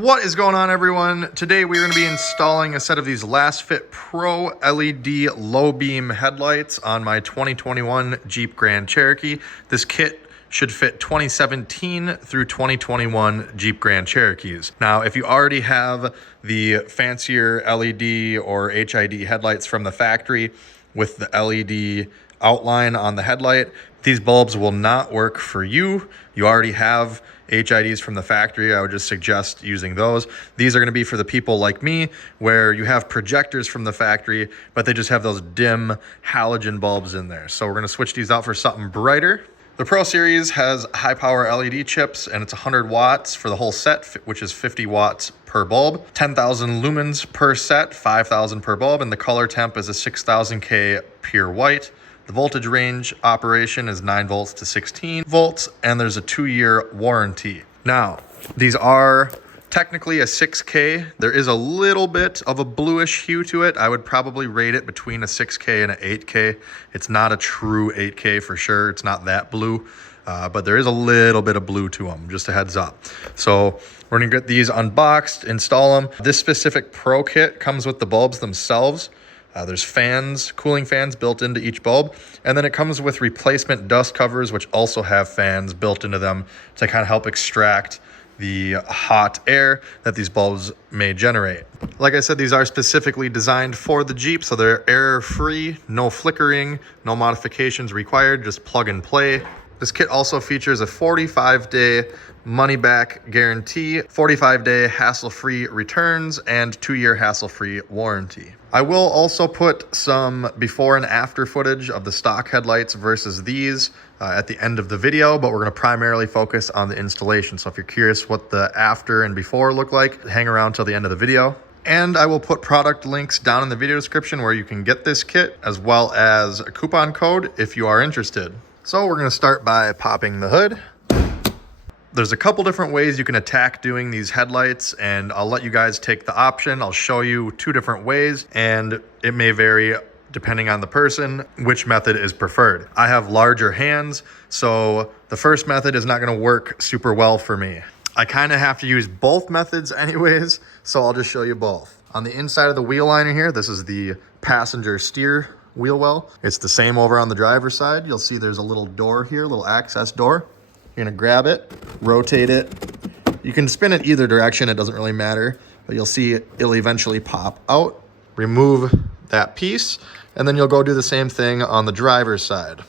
What is going on, everyone? Today we're going to be installing a set of these Lasfit Pro LED low beam headlights on my 2021 Jeep Grand Cherokee. This kit should fit 2017 through 2021 Jeep Grand Cherokees. Now, if you already have the fancier LED or HID headlights from the factory with the LED outline on the headlight, these bulbs will not work for you. You already have HIDs from the factory. I would just suggest using those. These are going to be for the people like me where you have projectors from the factory, but they just have those dim halogen bulbs in there. So we're going to switch these out for something brighter. The Pro Series has high power LED chips, and it's 100 watts for the whole set, which is 50 watts per bulb, 10,000 lumens per set, 5,000 per bulb, and the color temp is a 6,000 K pure white. The voltage range operation is 9 volts to 16 volts, and there's a 2-year warranty. Now, these are technically a 6K. There is a little bit of a bluish hue to it. I would probably rate it between a 6K and an 8K. It's not a true 8K for sure. It's not that blue, but there is a little bit of blue to them, just a heads up. So we're gonna get these unboxed, install them. This specific Pro kit comes with the bulbs themselves. There's fans, cooling fans built into each bulb, and then it comes with replacement dust covers, which also have fans built into them to kind of help extract the hot air that these bulbs may generate. Like I said, these are specifically designed for the Jeep, so they're air-free, no flickering, no modifications required, just plug and play. This kit also features a 45-day money-back guarantee, 45-day hassle-free returns, and 2-year hassle-free warranty. I will also put some before and after footage of the stock headlights versus these at the end of the video, but we're going to primarily focus on the installation. So if you're curious what the after and before look like, hang around till the end of the video. And I will put product links down in the video description where you can get this kit, as well as a coupon code if you are interested. So we're going to start by popping the hood. There's a couple different ways you can attack doing these headlights, and I'll let you guys take the option. I'll show you 2 different ways, and it may vary depending on the person which method is preferred. I have larger hands, so the first method is not going to work super well for me. I kind of have to use both methods anyways, so I'll just show you both. On the inside of the wheel liner here, this is the passenger steer wheel well. It's the same over on the driver's side. You'll see there's a little door here, a little access door. You're gonna grab it, rotate it. You can spin it either direction, it doesn't really matter, but you'll see it'll eventually pop out. Remove that piece, and then you'll go do the same thing on the driver's side.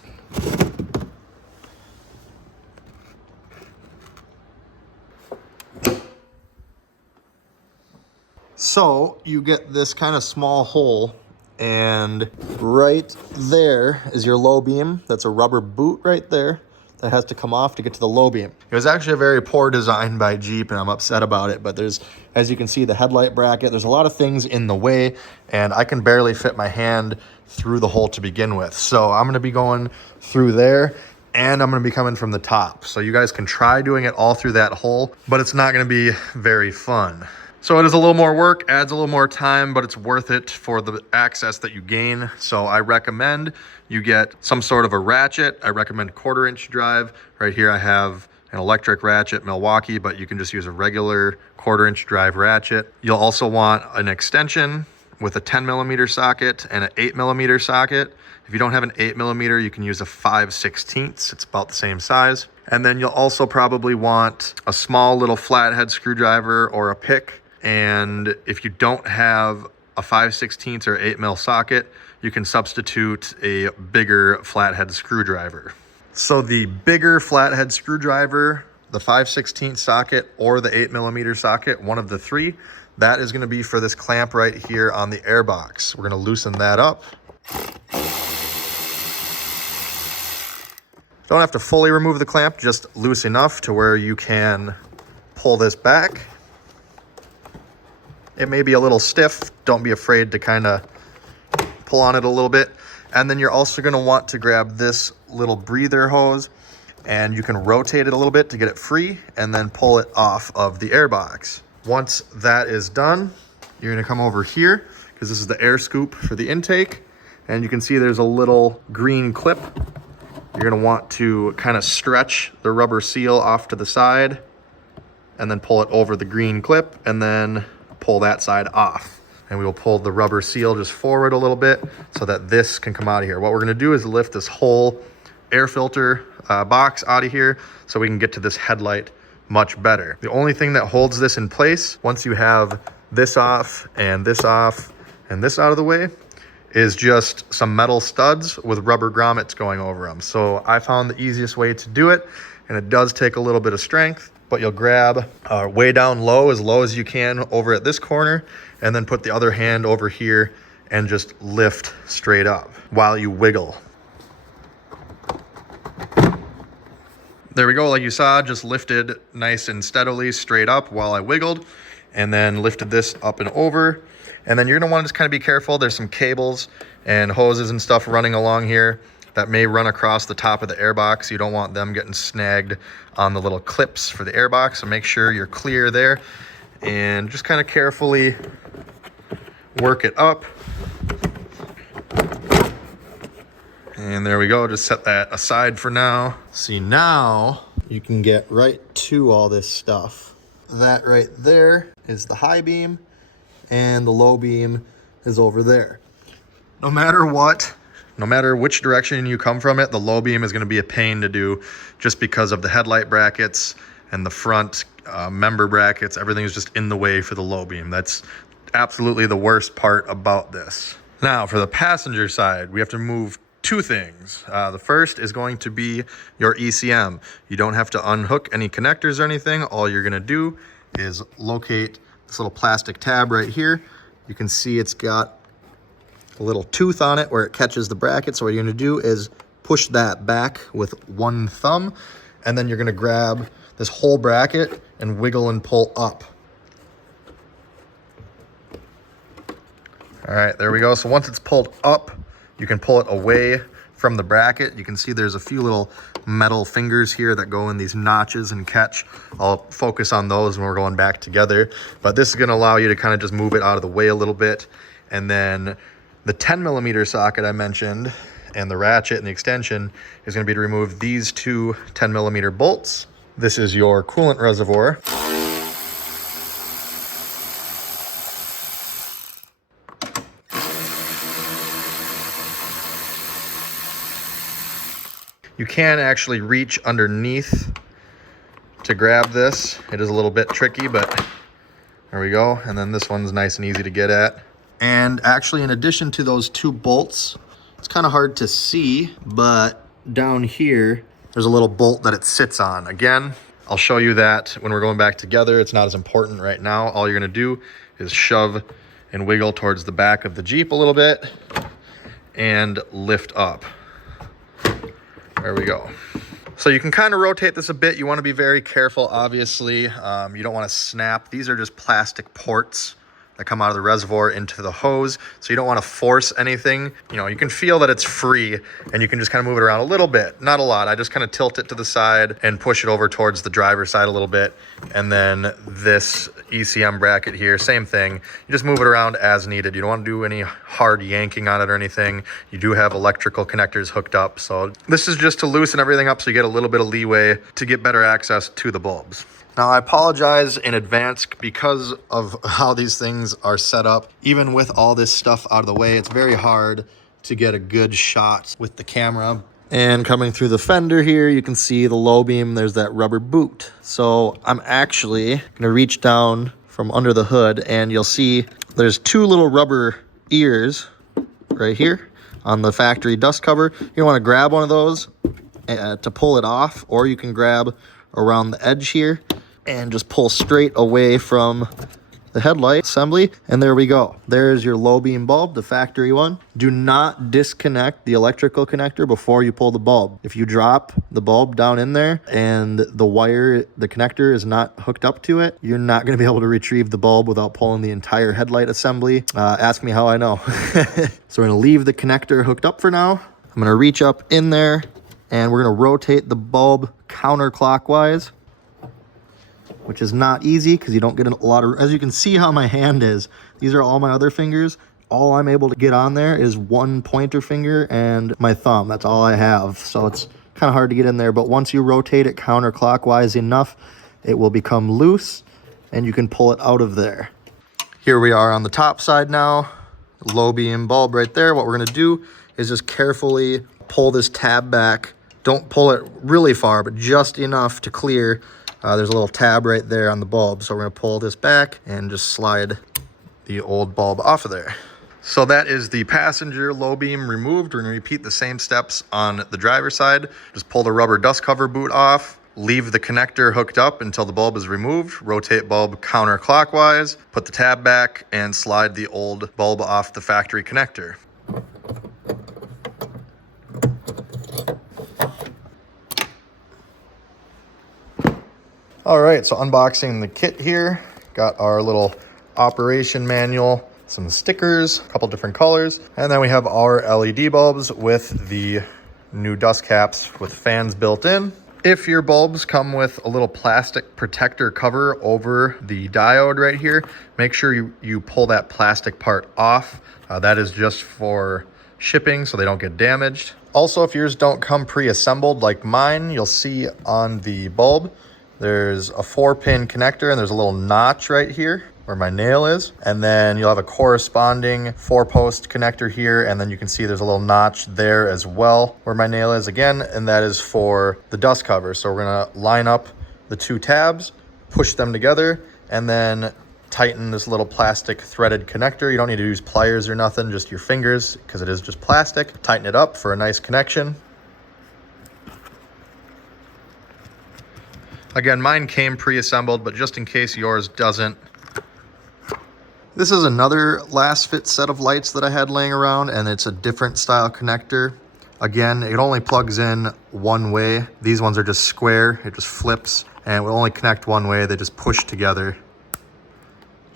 So you get this kind of small hole, and right there is your low beam. That's a rubber boot right there that has to come off to get to the low beam. It was actually a very poor design by Jeep, and I'm upset about it, but there's, as you can see, the headlight bracket, there's a lot of things in the way, and I can barely fit my hand through the hole to begin with. So I'm gonna be going through there, and I'm gonna be coming from the top. So you guys can try doing it all through that hole, but it's not gonna be very fun. So it is a little more work, adds a little more time, but it's worth it for the access that you gain. So I recommend you get some sort of a ratchet. I recommend 1/4-inch drive. Right here I have an electric ratchet, Milwaukee, but you can just use a regular 1/4-inch drive ratchet. You'll also want an extension with a 10mm socket and an 8mm socket. If you don't have an 8mm, you can use a 5/16. It's about the same size. And then you'll also probably want a small little flathead screwdriver or a pick. And if you don't have a 5/16 or 8mm socket, you can substitute a bigger flathead screwdriver. So the bigger flathead screwdriver, the 5/16 socket, or the 8mm socket, one of the 3, that is going to be for this clamp right here on the airbox. We're going to loosen that up. Don't have to fully remove the clamp, just loose enough to where you can pull this back. It may be a little stiff. Don't be afraid to kind of pull on it a little bit. And then you're also going to want to grab this little breather hose, and you can rotate it a little bit to get it free and then pull it off of the airbox. Once that is done, you're going to come over here because this is the air scoop for the intake. And you can see there's a little green clip. You're going to want to kind of stretch the rubber seal off to the side and then pull it over the green clip and then pull that side off. And we will pull the rubber seal just forward a little bit so that this can come out of here. What we're gonna do is lift this whole air filter box out of here so we can get to this headlight much better. The only thing that holds this in place, once you have this off and this off and this out of the way, is just some metal studs with rubber grommets going over them. So I found the easiest way to do it, and it does take a little bit of strength, but you'll grab way down low as you can over at this corner, and then put the other hand over here and just lift straight up while you wiggle. There we go, like you saw, just lifted nice and steadily straight up while I wiggled, and then lifted this up and over. And then you're gonna wanna just kind of be careful. There's some cables and hoses and stuff running along here that may run across the top of the airbox. You don't want them getting snagged on the little clips for the airbox, so make sure you're clear there. And just kind of carefully work it up. And there we go, just set that aside for now. See, now you can get right to all this stuff. That right there is the high beam, and the low beam is over there. No matter what, no matter which direction you come from it, the low beam is gonna be a pain to do just because of the headlight brackets and the front member brackets. Everything is just in the way for the low beam. That's absolutely the worst part about this. Now, for the passenger side, we have to move two things. The first is going to be your ECM. You don't have to unhook any connectors or anything. All you're gonna do is locate this little plastic tab right here. You can see it's got a little tooth on it where it catches the bracket. So what you're gonna do is push that back with one thumb, and then you're gonna grab this whole bracket and wiggle and pull up. All right, there we go. So once it's pulled up, you can pull it away from the bracket. You can see there's a few little metal fingers here that go in these notches and catch. I'll focus on those when we're going back together. But this is gonna allow you to kind of just move it out of the way a little bit. And then the 10mm socket I mentioned and the ratchet and the extension is gonna be to remove these two 10mm bolts. This is your coolant reservoir. You can actually reach underneath to grab this. It is a little bit tricky, but there we go. And then this one's nice and easy to get at. And actually, in addition to those two bolts, it's kind of hard to see, but down here, there's a little bolt that it sits on. Again, I'll show you that when we're going back together. It's not as important right now. All you're gonna do is shove and wiggle towards the back of the Jeep a little bit and lift up. There we go. So you can kind of rotate this a bit. You want to be very careful, obviously. You don't want to snap. These are just plastic ports that come out of the reservoir into the hose. So you don't want to force anything. You know, you can feel that it's free and you can just kind of move it around a little bit, not a lot. I just kind of tilt it to the side and push it over towards the driver's side a little bit. And then this ECM bracket here, same thing. You just move it around as needed. You don't want to do any hard yanking on it or anything. You do have electrical connectors hooked up. So this is just to loosen everything up so you get a little bit of leeway to get better access to the bulbs. Now, I apologize in advance because of how these things are set up. Even with all this stuff out of the way, it's very hard to get a good shot with the camera. And coming through the fender here, you can see the low beam, there's that rubber boot. So I'm actually gonna reach down from under the hood and you'll see there's two little rubber ears right here on the factory dust cover. You wanna grab one of those to pull it off, or you can grab around the edge here and just pull straight away from the headlight assembly, and there we go. There's your low beam bulb, the factory one. Do not disconnect the electrical connector before you pull the bulb. If you drop the bulb down in there and the wire, the connector is not hooked up to it, you're not gonna be able to retrieve the bulb without pulling the entire headlight assembly. Ask me how I know. So we're gonna leave the connector hooked up for now. I'm gonna reach up in there and we're gonna rotate the bulb counterclockwise, which is not easy because you don't get a lot of, as you can see how my hand is, these are all my other fingers. All I'm able to get on there is one pointer finger and my thumb. That's all I have. So it's kind of hard to get in there, but once you rotate it counterclockwise enough, it will become loose and you can pull it out of there. Here we are on the top side now, low beam bulb right there. What we're gonna do is just carefully pull this tab back. Don't pull it really far, but just enough to clear. There's a little tab right there on the bulb. So we're gonna pull this back and just slide the old bulb off of there. So that is the passenger low beam removed. We're gonna repeat the same steps on the driver's side. Just pull the rubber dust cover boot off, leave the connector hooked up until the bulb is removed, rotate bulb counterclockwise, put the tab back, and slide the old bulb off the factory connector. All right, so unboxing the kit here. Got our little operation manual, some stickers, a couple different colors, and then we have our LED bulbs with the new dust caps with fans built in. If your bulbs come with a little plastic protector cover over the diode right here, make sure you pull that plastic part off. That is just for shipping so they don't get damaged. Also, if yours don't come pre-assembled like mine, you'll see on the bulb, there's a 4-pin connector and there's a little notch right here where my nail is. And then you'll have a corresponding 4-post connector here. And then you can see there's a little notch there as well where my nail is again. And that is for the dust cover. So we're gonna line up the 2 tabs, push them together, and then tighten this little plastic threaded connector. You don't need to use pliers or nothing, just your fingers, because it is just plastic. Tighten it up for a nice connection. Again, mine came pre-assembled, but just in case yours doesn't. This is another Lasfit set of lights that I had laying around, and it's a different style connector. Again, it only plugs in one way. These ones are just square, it just flips, and it will only connect one way. They just push together,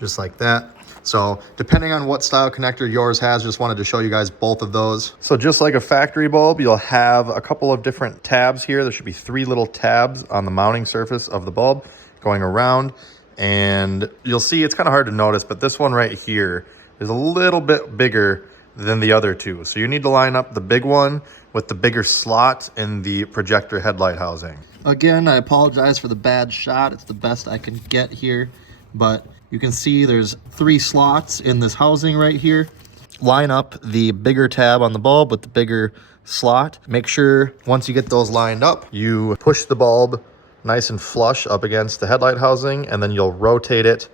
just like that. So depending on what style connector yours has, just wanted to show you guys both of those. So just like a factory bulb, you'll have a couple of different tabs here. There should be 3 little tabs on the mounting surface of the bulb going around. And you'll see it's kind of hard to notice, but this one right here is a little bit bigger than the other 2. So you need to line up the big one with the bigger slot in the projector headlight housing. Again, I apologize for the bad shot. It's the best I can get here, but you can see there's 3 slots in this housing right here. Line up the bigger tab on the bulb with the bigger slot. Make sure once you get those lined up, you push the bulb nice and flush up against the headlight housing, and then you'll rotate it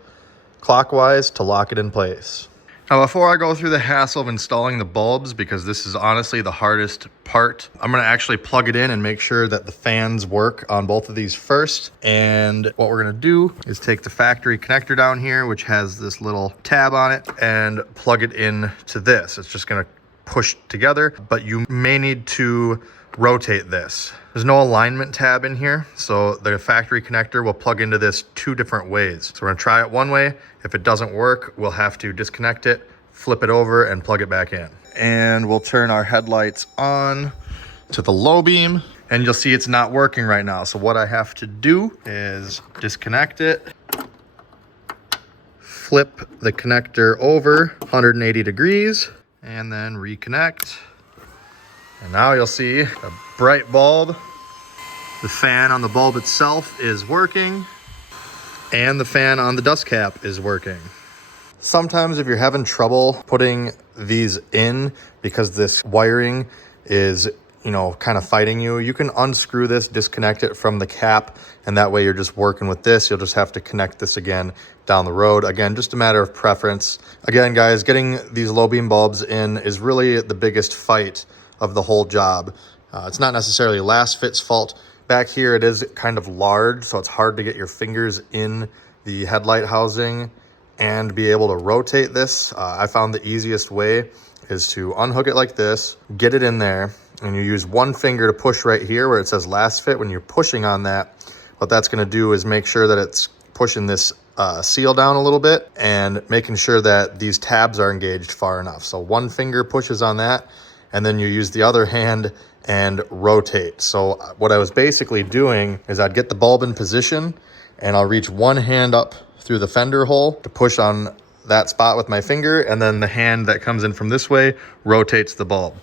clockwise to lock it in place. Now, before I go through the hassle of installing the bulbs, because this is honestly the hardest part, I'm gonna actually plug it in and make sure that the fans work on both of these first. And what we're gonna do is take the factory connector down here, which has this little tab on it, and plug it in to this. It's just gonna push together, but you may need to rotate this. There's no alignment tab in here, so the factory connector will plug into this 2 different ways. So we're gonna try it one way. If it doesn't work, we'll have to disconnect it, flip it over, and plug it back in. And we'll turn our headlights on to the low beam, and you'll see it's not working right now. So what I have to do is disconnect it, flip the connector over 180 degrees, and then reconnect. And now you'll see a bright bulb. The fan on the bulb itself is working, and the fan on the dust cap is working. Sometimes if you're having trouble putting these in because this wiring is, kind of fighting you, you can unscrew this, disconnect it from the cap, and that way you're just working with this. You'll just have to connect this again down the road. Again, just a matter of preference. Again, guys, getting these low beam bulbs in is really the biggest fight of the whole job. It's not necessarily Lasfit's fault. Back here, it is kind of large, so it's hard to get your fingers in the headlight housing and be able to rotate this. I found the easiest way is to unhook it like this, get it in there, and you use one finger to push right here where it says Lasfit. When you're pushing on that, what that's gonna do is make sure that it's pushing this seal down a little bit and making sure that these tabs are engaged far enough. So one finger pushes on that, and then you use the other hand and rotate. So what I was basically doing is I'd get the bulb in position, and I'll reach one hand up through the fender hole to push on that spot with my finger, and then the hand that comes in from this way rotates the bulb.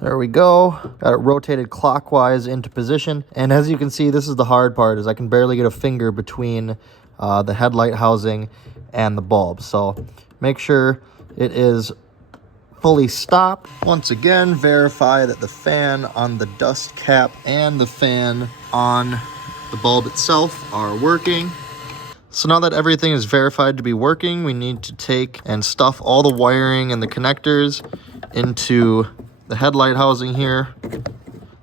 There we go. Got it rotated clockwise into position. And as you can see, this is the hard part, is I can barely get a finger between the headlight housing and the bulb. So make sure it is fully stopped. Once again, verify that the fan on the dust cap and the fan on the bulb itself are working. So now that everything is verified to be working, we need to take and stuff all the wiring and the connectors into the headlight housing here.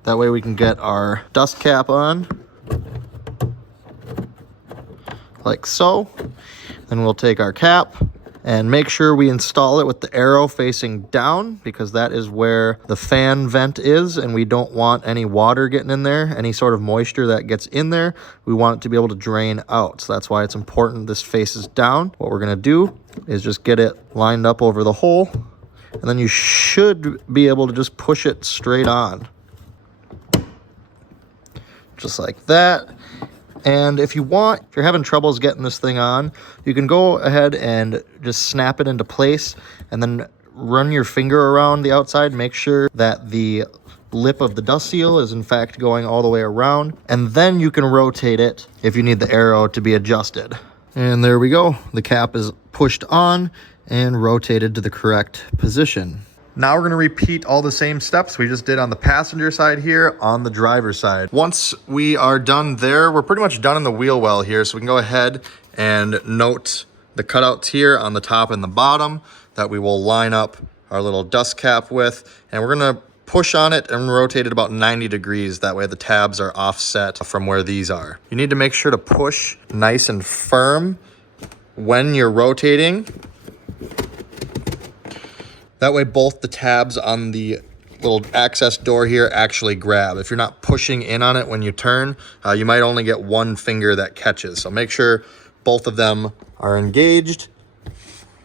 That way we can get our dust cap on, like so. Then we'll take our cap and make sure we install it with the arrow facing down, because that is where the fan vent is, and we don't want any water getting in there, any sort of moisture that gets in there. We want it to be able to drain out. So that's why it's important this faces down. What we're gonna do is just get it lined up over the hole, and then you should be able to just push it straight on. Just like that. And if you want, if you're having troubles getting this thing on, you can go ahead and just snap it into place and then run your finger around the outside. Make sure that the lip of the dust seal is in fact going all the way around. And then you can rotate it if you need the arrow to be adjusted. And there we go. The cap is pushed on and rotated to the correct position. Now we're going to repeat all the same steps we just did on the passenger side here on the driver's side. Once we are done there, we're pretty much done in the wheel well here. So we can go ahead and note the cutouts here on the top and the bottom that we will line up our little dust cap with. And we're going to push on it and rotate it about 90 degrees. That way the tabs are offset from where these are. You need to make sure to push nice and firm when you're rotating. That way both the tabs on the little access door here actually grab. If you're not pushing in on it when you turn, you might only get one finger that catches. So make sure both of them are engaged,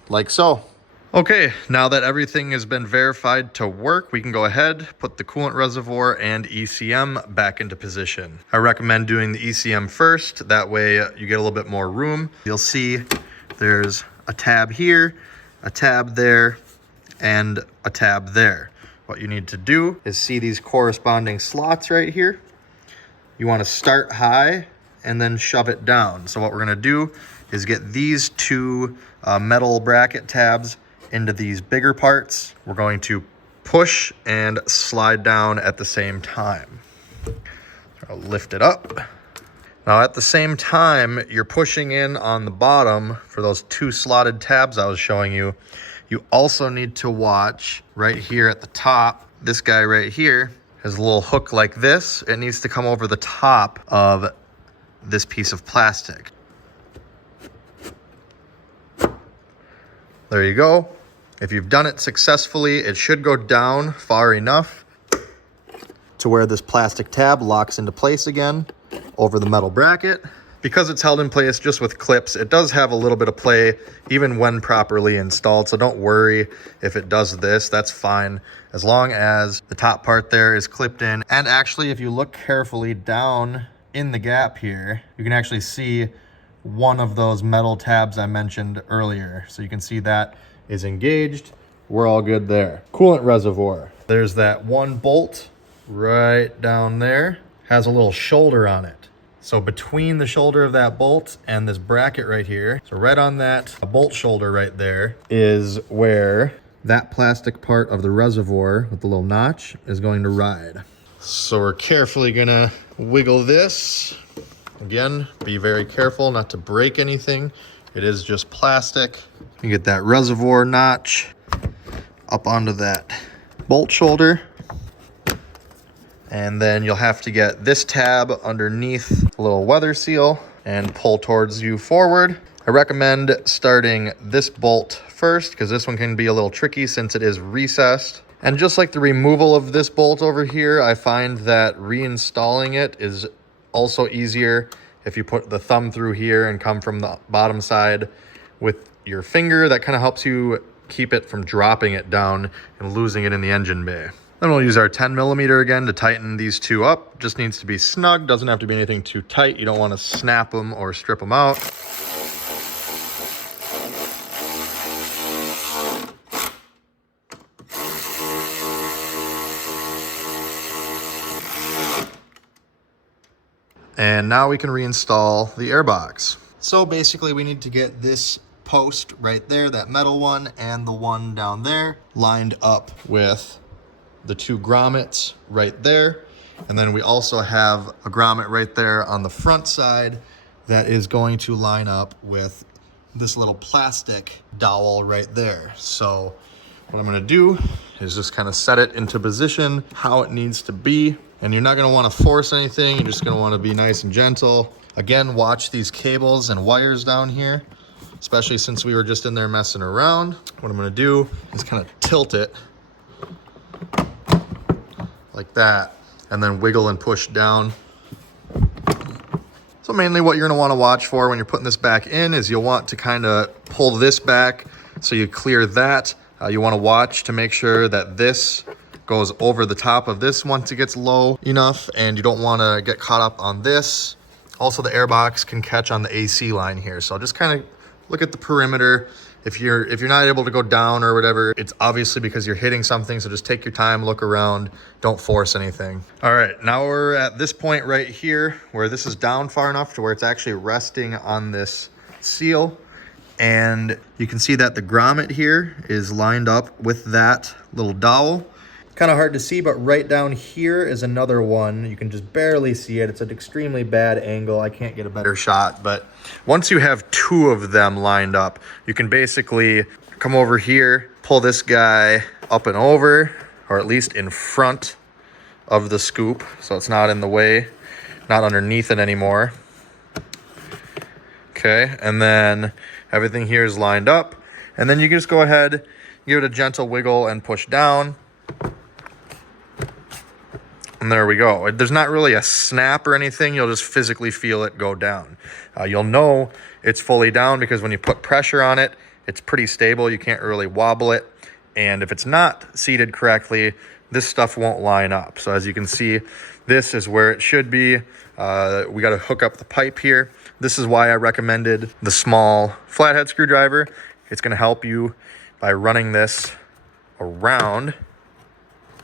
like so. Okay, now that everything has been verified to work, we can go ahead, put the coolant reservoir and ECM back into position. I recommend doing the ECM first. That way you get a little bit more room. You'll see there's a tab here, a tab there, and a tab there. What you need to do is see these corresponding slots right here. You want to start high and then shove it down. So what we're going to do is get these two metal bracket tabs into these bigger parts. We're going to push and slide down at the same time. So I'll lift it up. Now at the same time you're pushing in on the bottom for those two slotted tabs I was showing you. You also need to watch right here at the top. This guy right here has a little hook like this. It needs to come over the top of this piece of plastic. There you go. If you've done it successfully, it should go down far enough to where this plastic tab locks into place again over the metal bracket. Because it's held in place just with clips, it does have a little bit of play even when properly installed. So don't worry if it does this, that's fine. As long as the top part there is clipped in. And actually, if you look carefully down in the gap here, you can actually see one of those metal tabs I mentioned earlier. So you can see that is engaged. We're all good there. Coolant reservoir. There's that one bolt right down there. Has a little shoulder on it. So between the shoulder of that bolt and this bracket right here, so right on that bolt shoulder right there is where that plastic part of the reservoir with the little notch is going to ride. So we're carefully gonna wiggle this. Again, be very careful not to break anything. It is just plastic. You get that reservoir notch up onto that bolt shoulder. And then you'll have to get this tab underneath a little weather seal and pull towards you forward. I recommend starting this bolt first because this one can be a little tricky since it is recessed. And just like the removal of this bolt over here, I find that reinstalling it is also easier if you put the thumb through here and come from the bottom side with your finger. That kind of helps you keep it from dropping it down and losing it in the engine bay. Then we'll use our 10mm again to tighten these two up. Just needs to be snug, doesn't have to be anything too tight. You don't want to snap them or strip them out. And now we can reinstall the airbox. So basically we need to get this post right there, that metal one, and the one down there lined up with the two grommets right there. And then we also have a grommet right there on the front side that is going to line up with this little plastic dowel right there. So what I'm gonna do is just kind of set it into position how it needs to be. And you're not gonna wanna force anything. You're just gonna wanna be nice and gentle. Again, watch these cables and wires down here, especially since we were just in there messing around. What I'm gonna do is kind of tilt it like that, and then wiggle and push down. So mainly what you're gonna wanna watch for when you're putting this back in is you'll want to kind of pull this back so you clear that. You wanna watch to make sure that this goes over the top of this once it gets low enough, and you don't wanna get caught up on this. Also, the airbox can catch on the AC line here. So just kind of look at the perimeter. If you're not able to go down or whatever, it's obviously because you're hitting something. So just take your time, look around, don't force anything. All right, now we're at this point right here where this is down far enough to where it's actually resting on this seal. And you can see that the grommet here is lined up with that little dowel. Kind of hard to see, but right down here is another one. You can just barely see it. It's an extremely bad angle. I can't get a better shot, but once you have two of them lined up, you can basically come over here, pull this guy up and over, or at least in front of the scoop, so it's not in the way, not underneath it anymore. Okay, and then everything here is lined up, and then you can just go ahead, give it a gentle wiggle and push down. And there we go. There's not really a snap or anything. You'll just physically feel it go down. You'll know it's fully down because when you put pressure on it, it's pretty stable. You can't really wobble it. And if it's not seated correctly, this stuff won't line up. So as you can see, this is where it should be. We got to hook up the pipe here. This is why I recommended the small flathead screwdriver. It's going to help you by running this around,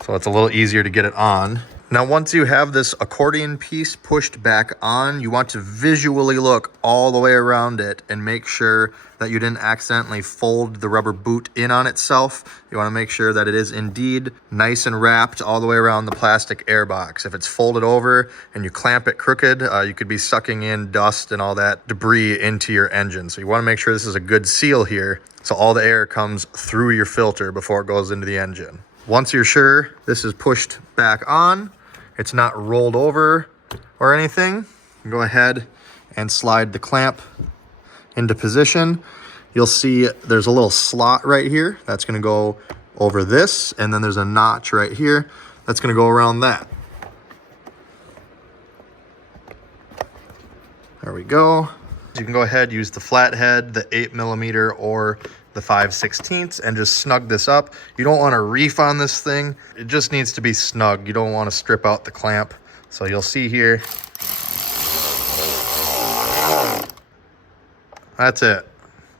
so it's a little easier to get it on. Now, once you have this accordion piece pushed back on, you want to visually look all the way around it and make sure that you didn't accidentally fold the rubber boot in on itself. You want to make sure that it is indeed nice and wrapped all the way around the plastic airbox. If it's folded over and you clamp it crooked, you could be sucking in dust and all that debris into your engine. So you want to make sure this is a good seal here, so all the air comes through your filter before it goes into the engine. Once you're sure this is pushed back on, it's not rolled over or anything, go ahead and slide the clamp into position. You'll see there's a little slot right here that's going to go over this, and then there's a notch right here that's going to go around that. There we go. You can go ahead, use the flathead, the 8mm or the 5/16 and just snug this up. You don't want to reef on this thing. It just needs to be snug. You don't want to strip out the clamp. So you'll see here. That's it.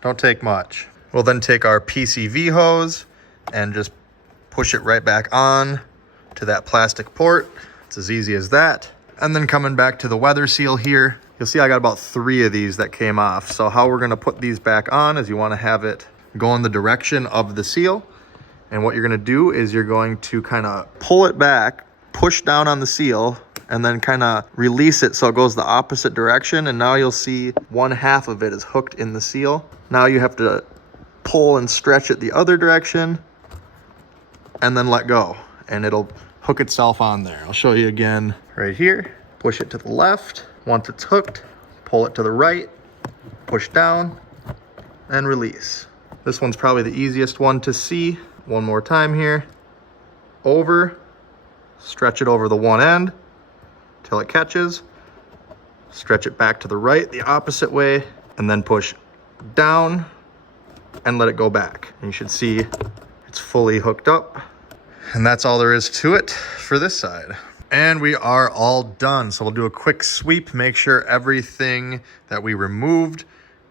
Don't take much. We'll then take our PCV hose and just push it right back on to that plastic port. It's as easy as that. And then coming back to the weather seal here, you'll see I got about 3 of these that came off. So how we're going to put these back on is you want to have it go in the direction of the seal. And what you're going to do is you're going to kind of pull it back, push down on the seal, and then kind of release it so it goes the opposite direction. And now you'll see 1/2 of it is hooked in the seal. Now you have to pull and stretch it the other direction and then let go, and it'll hook itself on there. I'll show you again right here. Push it to the left. Once it's hooked, pull it to the right, push down, and release. This one's probably the easiest one to see. One more time here. Over, stretch it over the one end till it catches. Stretch it back to the right the opposite way, and then push down and let it go back. And you should see it's fully hooked up. And that's all there is to it for this side. And we are all done. So we'll do a quick sweep, make sure everything that we removed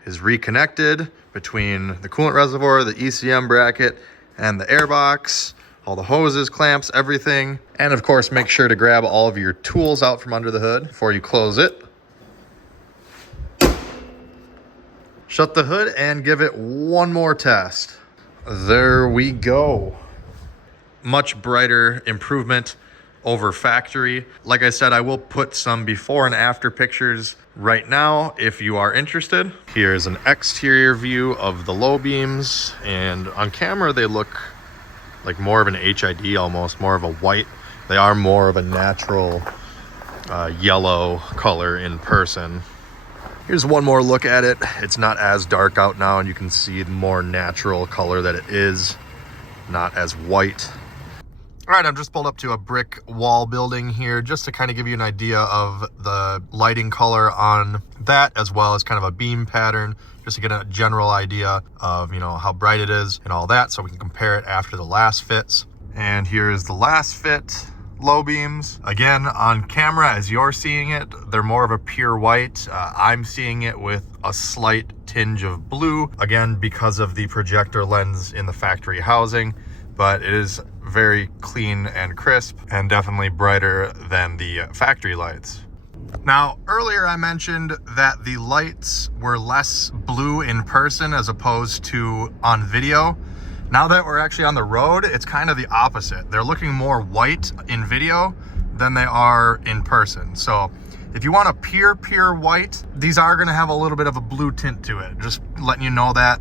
is reconnected between the coolant reservoir, the ECM bracket, and the airbox, all the hoses, clamps, everything. And of course, make sure to grab all of your tools out from under the hood before you close it. Shut the hood and give it one more test. There we go. Much brighter improvement over factory. Like I said, I will put some before and after pictures right now if you are interested. Here's an exterior view of the low beams, and on camera they look like more of an HID, almost more of a white. They are more of a natural yellow color in person. Here's one more look at it. It's not as dark out now, and you can see the more natural color that it is, not as white. All right, I've just pulled up to a brick wall building here just to kind of give you an idea of the lighting color on that, as well as kind of a beam pattern, just to get a general idea of, you know, how bright it is and all that, so we can compare it after the Lasfits. And here's the Lasfit low beams. Again, on camera, as you're seeing it, they're more of a pure white. I'm seeing it with a slight tinge of blue, again, because of the projector lens in the factory housing, but it is very clean and crisp and definitely brighter than the factory lights. Now, earlier I mentioned that the lights were less blue in person as opposed to on video. Now that we're actually on the road, it's kind of the opposite. They're looking more white in video than they are in person. So if you want a pure white, these are gonna have a little bit of a blue tint to it. Just letting you know that.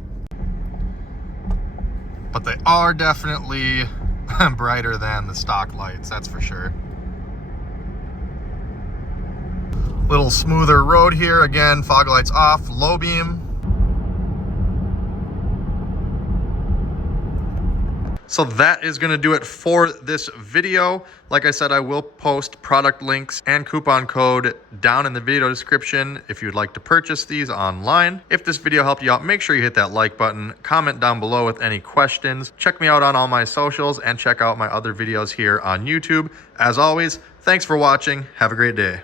But they are definitely brighter than the stock lights, that's for sure. Little smoother road here. Again, fog lights off, low beam. So that is going to do it for this video. Like I said, I will post product links and coupon code down in the video description if you'd like to purchase these online. If this video helped you out, make sure you hit that like button, comment down below with any questions. Check me out on all my socials and check out my other videos here on YouTube. As always, thanks for watching. Have a great day.